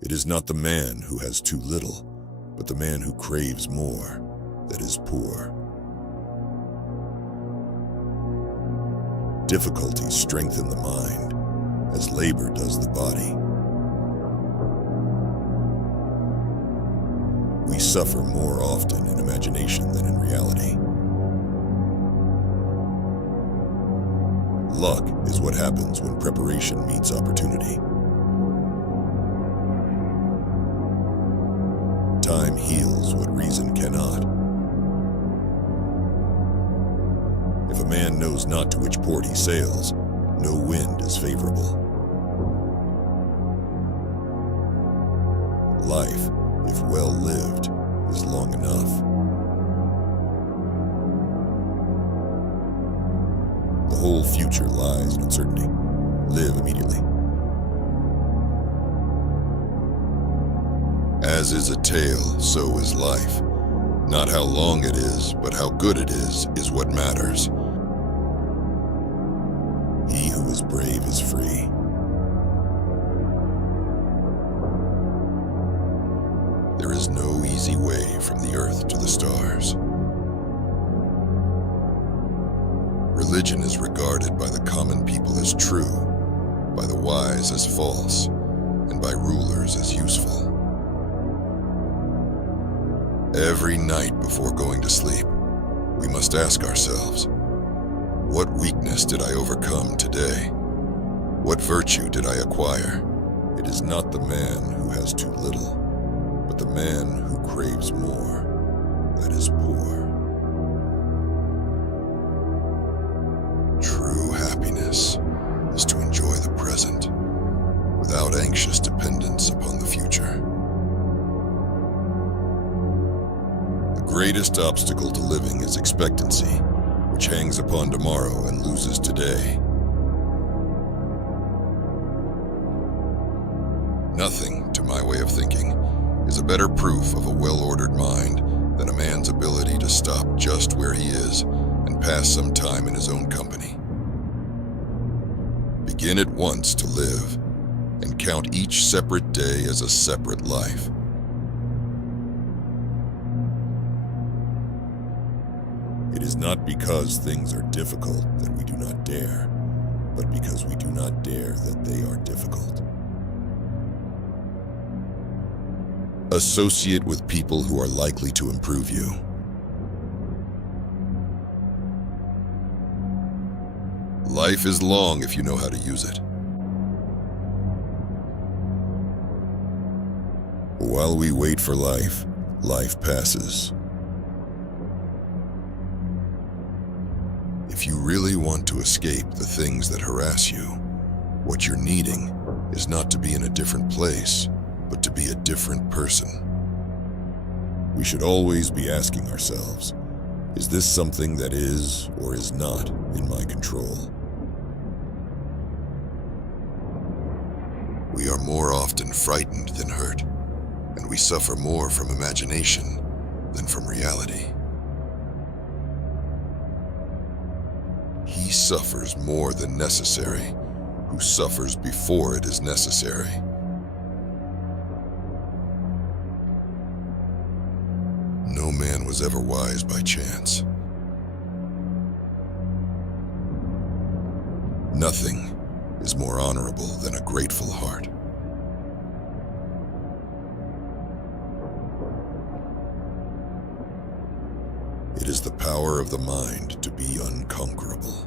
It is not the man who has too little, but the man who craves more that is poor. Difficulties strengthen the mind, as labor does the body. We suffer more often in imagination than in reality. Luck is what happens when preparation meets opportunity. Time heals what reason cannot. If a man knows not to which port he sails, no wind is favorable. Life, if well lived, is long enough. The whole future lies in uncertainty. Live immediately. As is a tale, so is life. Not how long it is, but how good it is what matters. He who is brave is free. There is no easy way from the earth to the stars. Religion is regarded by the common people as true, by the wise as false, and by rulers as useful. Every night before going to sleep, we must ask ourselves, what weakness did I overcome today? What virtue did I acquire? It is not the man who has too little, but the man who craves more that is poor. True happiness is to enjoy the present without anxious dependence upon the future. The greatest obstacle to living is expectancy, which hangs upon tomorrow and loses today. Nothing, to my way of thinking, is a better proof of a well-ordered mind than a man's ability to stop just where he is and pass some time in his own company. Begin at once to live, and count each separate day as a separate life. It is not because things are difficult that we do not dare, but because we do not dare that they are difficult. Associate with people who are likely to improve you. Life is long if you know how to use it. While we wait for life, life passes. If you really want to escape the things that harass you, what you're needing is not to be in a different place, but to be a different person. We should always be asking ourselves, is this something that is or is not in my control? We are more often frightened than hurt, and we suffer more from imagination than from reality. He suffers more than necessary who suffers before it is necessary. No man was ever wise by chance. Nothing is more honorable than a grateful heart. It is the power of the mind to be unconquerable.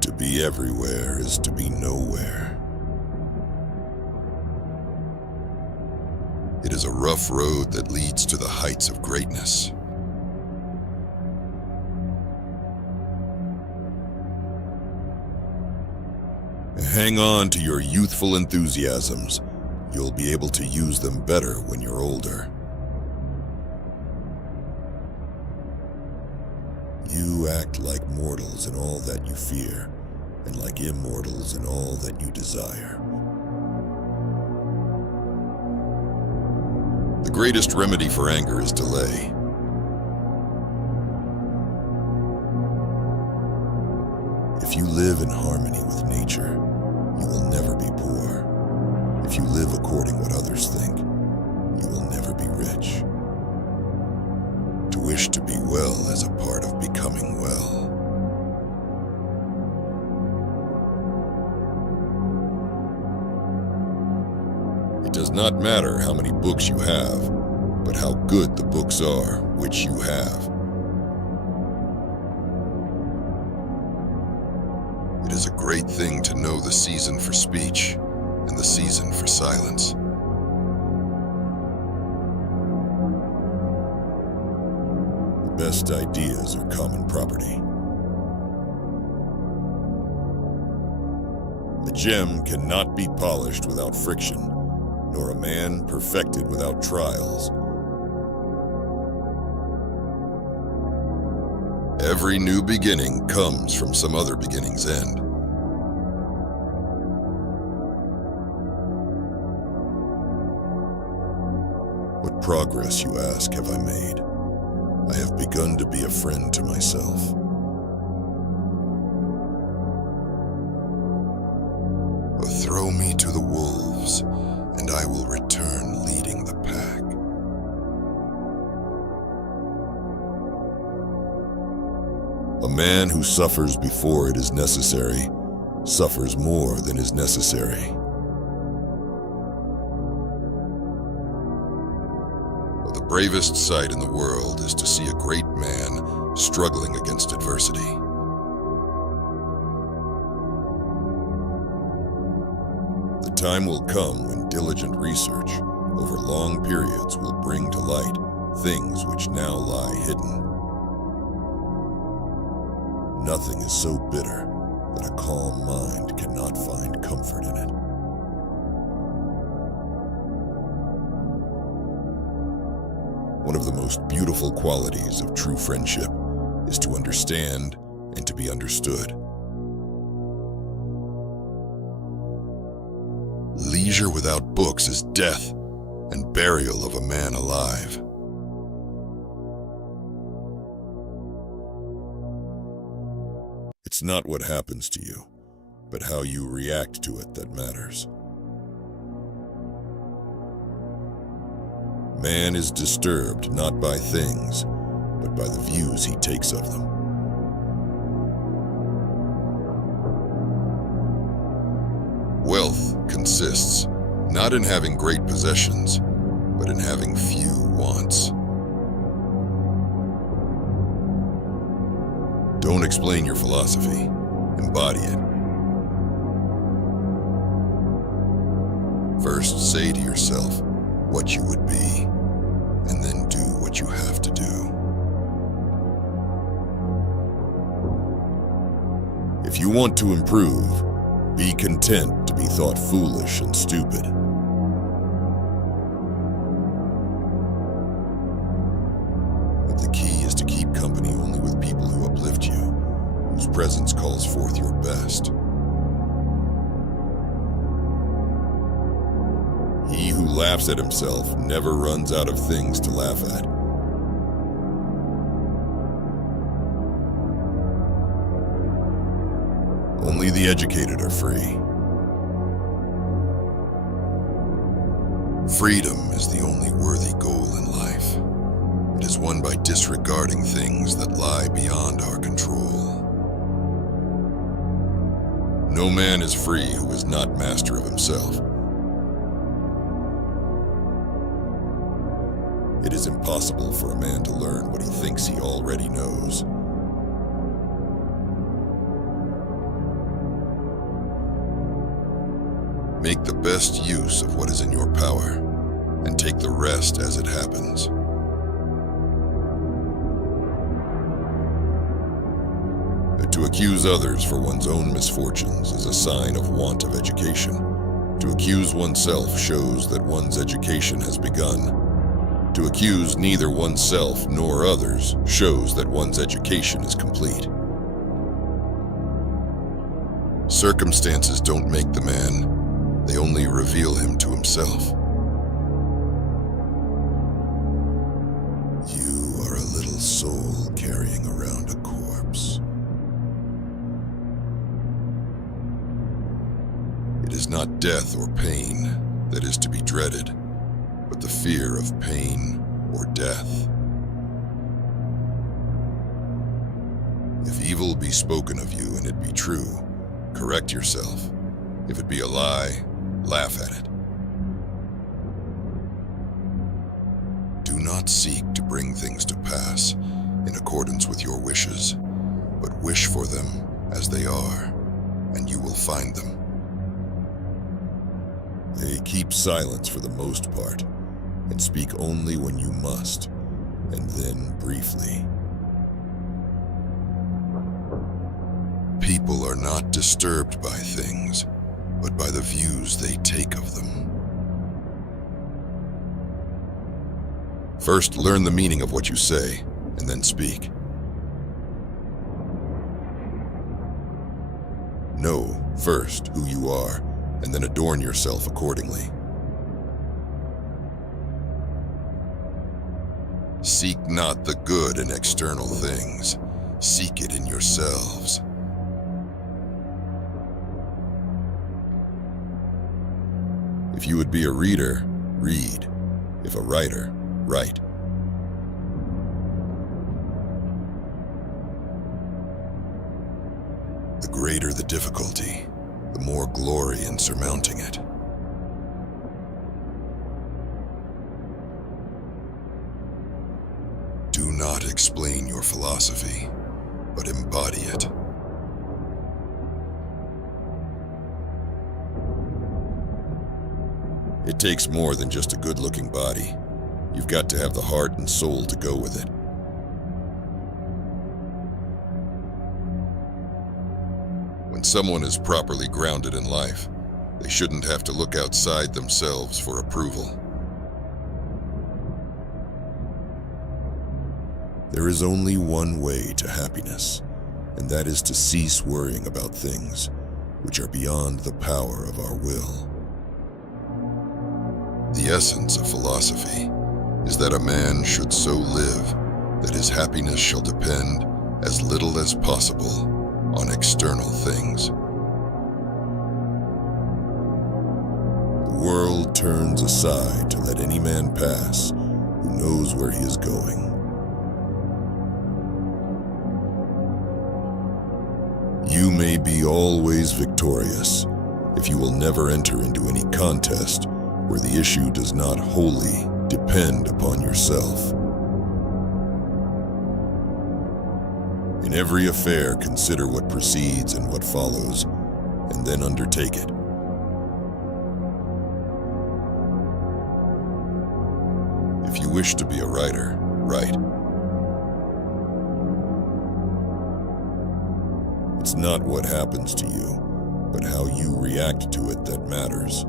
To be everywhere is to be nowhere. It is a rough road that leads to the heights of greatness. Hang on to your youthful enthusiasms. You'll be able to use them better when you're older. You act like mortals in all that you fear, and like immortals in all that you desire. The greatest remedy for anger is delay. If you live in harmony with nature, you will never be poor. If you live according what others think, you will never be rich. To wish to be well is a part of becoming well. It does not matter how many books you have, but how good the books are which you have. It is a great thing to know the season for speech and the season for silence. The best ideas are common property. A gem cannot be polished without friction, nor a man perfected without trials. Every new beginning comes from some other beginning's end. What progress, you ask, have I made? I have begun to be a friend to myself. Throw me to the wolves, and I will return leading the pack. A man who suffers before it is necessary suffers more than is necessary. The bravest sight in the world is to see a great man struggling against adversity. The time will come when diligent research over long periods will bring to light things which now lie hidden. Nothing is so bitter that a calm mind cannot find comfort in it. One of the most beautiful qualities of true friendship is to understand and to be understood. Leisure without books is death and burial of a man alive. It's not what happens to you, but how you react to it that matters. Man is disturbed not by things, but by the views he takes of them. Wealth consists not in having great possessions, but in having few wants. Don't explain your philosophy, embody it. First, say to yourself what you would be, and then do what you have to do. If you want to improve, be content to be thought foolish and stupid. The key is to keep company only with people who uplift you, whose presence calls forth your best. He who laughs at himself never runs out of things to laugh at. Only the educated are free. Freedom is the only worthy goal in life. It is won by disregarding things that lie beyond our control. No man is free who is not master of himself. It is impossible for a man to learn what he thinks he already knows. Make the best use of what is in your power, and take the rest as it happens. To accuse others for one's own misfortunes is a sign of want of education. To accuse oneself shows that one's education has begun. To accuse neither oneself nor others shows that one's education is complete. Circumstances don't make the man, they only reveal him to himself. You are a little soul carrying around a corpse. It is not death or pain that is to be dreaded, but the fear of pain or death. If evil be spoken of you and it be true, correct yourself. If it be a lie, laugh at it. Do not seek to bring things to pass in accordance with your wishes, but wish for them as they are, and you will find them. They keep silence for the most part, and speak only when you must, and then briefly. People are not disturbed by things, but by the views they take of them. First, learn the meaning of what you say, and then speak. Know, first, who you are, and then adorn yourself accordingly. Seek not the good in external things. Seek it in yourselves. If you would be a reader, read. If a writer, write. The greater the difficulty, the more glory in surmounting it. Do not explain your philosophy, but embody it. It takes more than just a good-looking body. You've got to have the heart and soul to go with it. When someone is properly grounded in life, they shouldn't have to look outside themselves for approval. There is only one way to happiness, and that is to cease worrying about things which are beyond the power of our will. The essence of philosophy is that a man should so live that his happiness shall depend as little as possible on external things. The world turns aside to let any man pass who knows where he is going. You may be always victorious if you will never enter into any contest where the issue does not wholly depend upon yourself. In every affair, consider what precedes and what follows, and then undertake it. If you wish to be a writer, write. It's not what happens to you, but how you react to it that matters.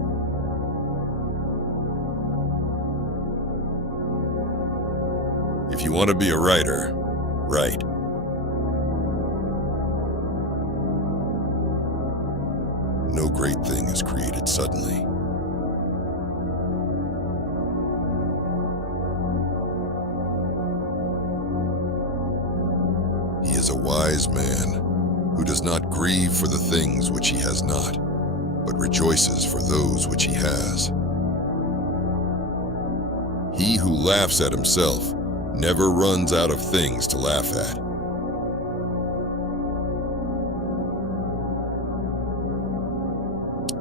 If you want to be a writer, write. No great thing is created suddenly. He is a wise man who does not grieve for the things which he has not, but rejoices for those which he has. He who laughs at himself never runs out of things to laugh at.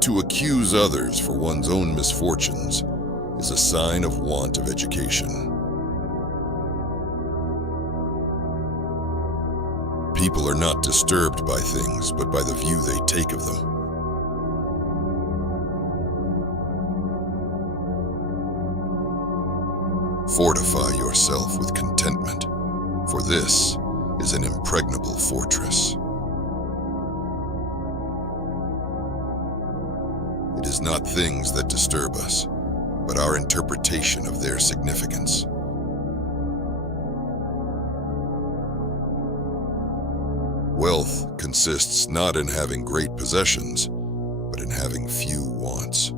To accuse others for one's own misfortunes is a sign of want of education. People are not disturbed by things, but by the view they take of them. Fortify yourself with contentment, for this is an impregnable fortress. It is not things that disturb us, but our interpretation of their significance. Wealth consists not in having great possessions, but in having few wants.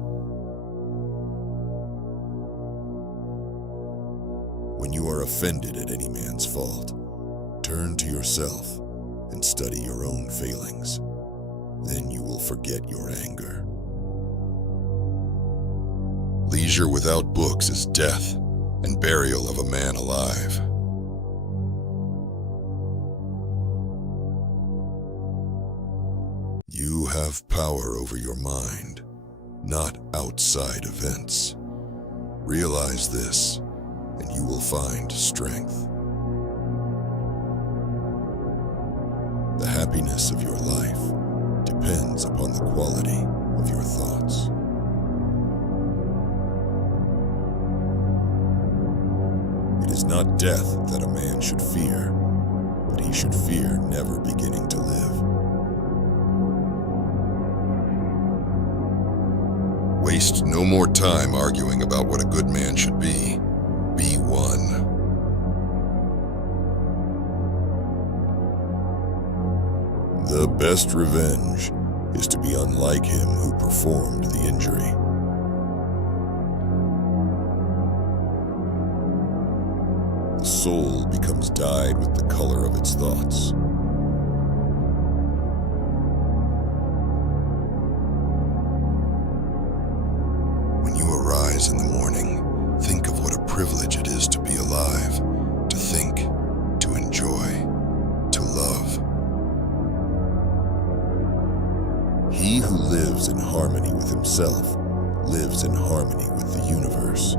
When you are offended at any man's fault, turn to yourself and study your own failings. Then you will forget your anger. Leisure without books is death and burial of a man alive. You have power over your mind, not outside events. Realize this, and you will find strength. The happiness of your life depends upon the quality of your thoughts. It is not death that a man should fear, but he should fear never beginning to live. Waste no more time arguing about what a good man should be. Be one. The best revenge is to be unlike him who performed the injury. The soul becomes dyed with the color of its thoughts. When you arise in the morning, think of what a privilege it is to be alive, to think, to enjoy, to love. He who lives in harmony with himself lives in harmony with the universe.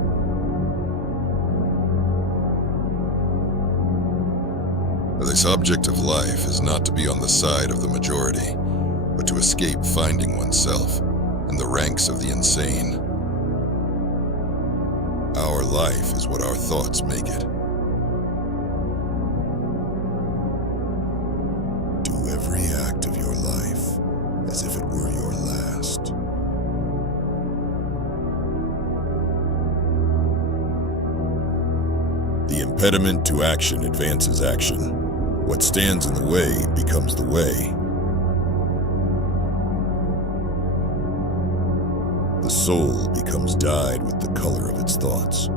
This object of life is not to be on the side of the majority, but to escape finding oneself in the ranks of the insane. Our life is what our thoughts make it. Do every act of your life as if it were your last. The impediment to action advances action. What stands in the way becomes the way. The soul becomes dyed with the color of its thoughts.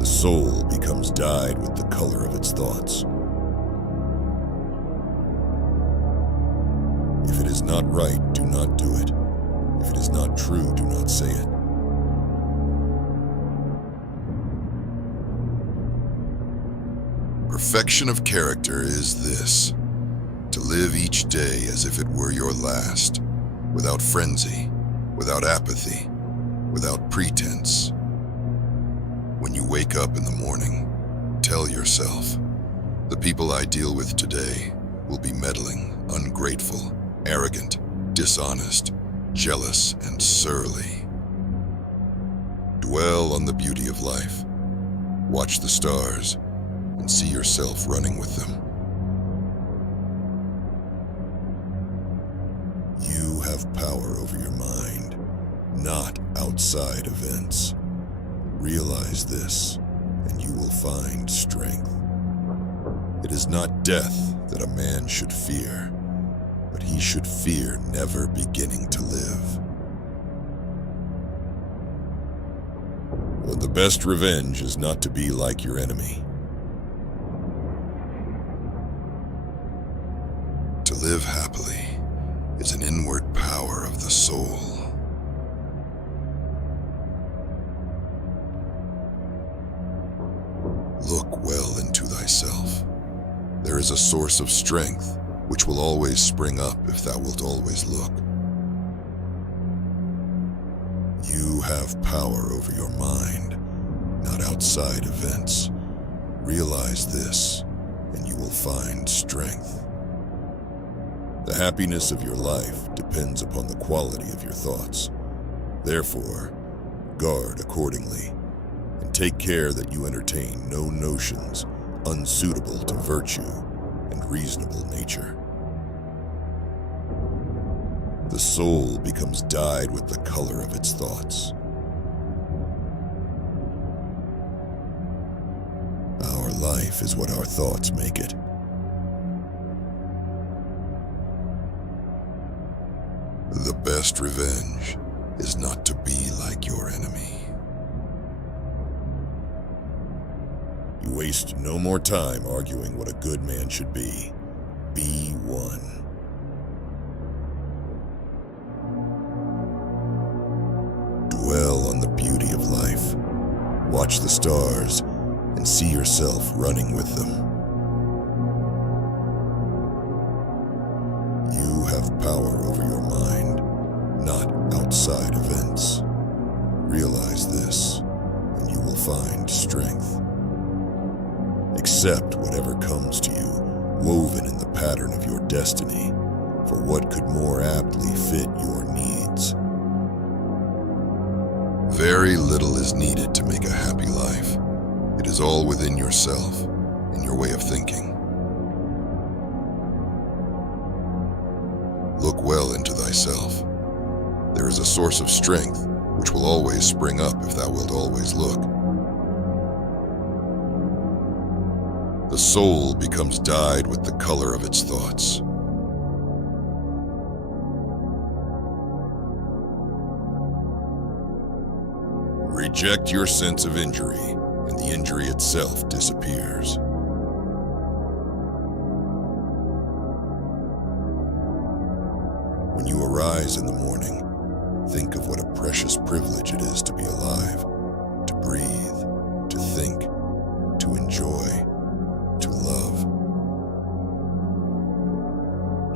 The soul becomes dyed with the color of its thoughts. If it is not right, do not do it. If it is not true, do not say it. Perfection of character is this: to live each day as if it were your last, without frenzy, without apathy, without pretense. When you wake up in the morning, tell yourself, the people I deal with today will be meddling, ungrateful, arrogant, dishonest, jealous, and surly. Dwell on the beauty of life. Watch the stars and see yourself running with them. You have power over your mind, not outside events. Realize this, and you will find strength. It is not death that a man should fear, but he should fear never beginning to live. The best revenge is not to be like your enemy. To live happily is an inward power of the soul. Look well into thyself. There is a source of strength which will always spring up if thou wilt always look. You have power over your mind, not outside events. Realize this, and you will find strength. The happiness of your life depends upon the quality of your thoughts. Therefore, guard accordingly, and take care that you entertain no notions unsuitable to virtue and reasonable nature. The soul becomes dyed with the color of its thoughts. Our life is what our thoughts make it. The best revenge is not to be like your enemy. You waste no more time arguing what a good man should be. Be one. Watch the stars and see yourself running with them. You have power over your mind, not outside events. Realize this, and you will find strength. Accept whatever comes to you, woven in the pattern of your destiny, for what could more aptly fit your needs. Very little is needed to make a happy life. It is all within yourself, in your way of thinking. Look well into thyself. There is a source of strength which will always spring up if thou wilt always look. The soul becomes dyed with the color of its thoughts. Reject your sense of injury, and the injury itself disappears. When you arise in the morning, think of what a precious privilege it is to be alive, to breathe, to think, to enjoy, to love.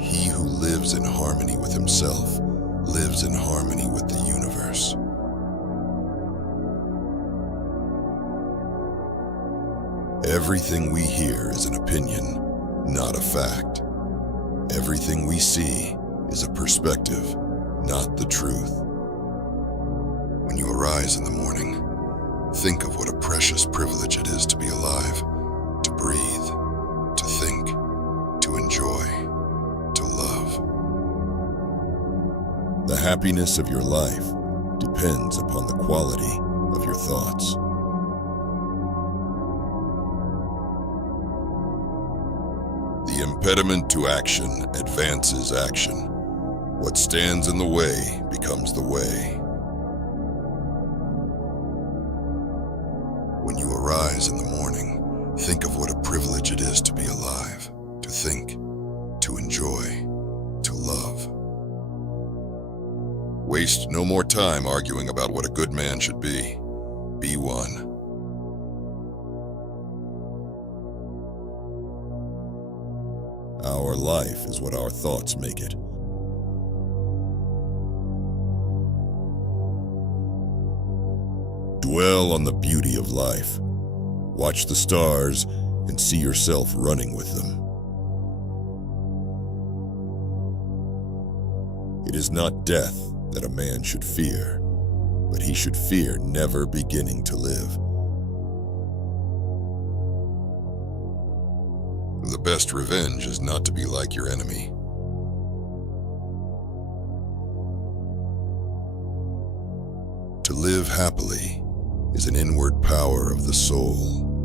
He who lives in harmony with himself lives in harmony with the universe. Everything we hear is an opinion, not a fact. Everything we see is a perspective, not the truth. When you arise in the morning, think of what a precious privilege it is to be alive, to breathe, to think, to enjoy, to love. The happiness of your life depends upon the quality of your thoughts. The impediment to action advances action. What stands in the way becomes the way. When you arise in the morning, think of what a privilege it is to be alive, to think, to enjoy, to love. Waste no more time arguing about what a good man should be. Be one. Our life is what our thoughts make it. Dwell on the beauty of life. Watch the stars and see yourself running with them. It is not death that a man should fear, but he should fear never beginning to live. The best revenge is not to be like your enemy. To live happily is an inward power of the soul.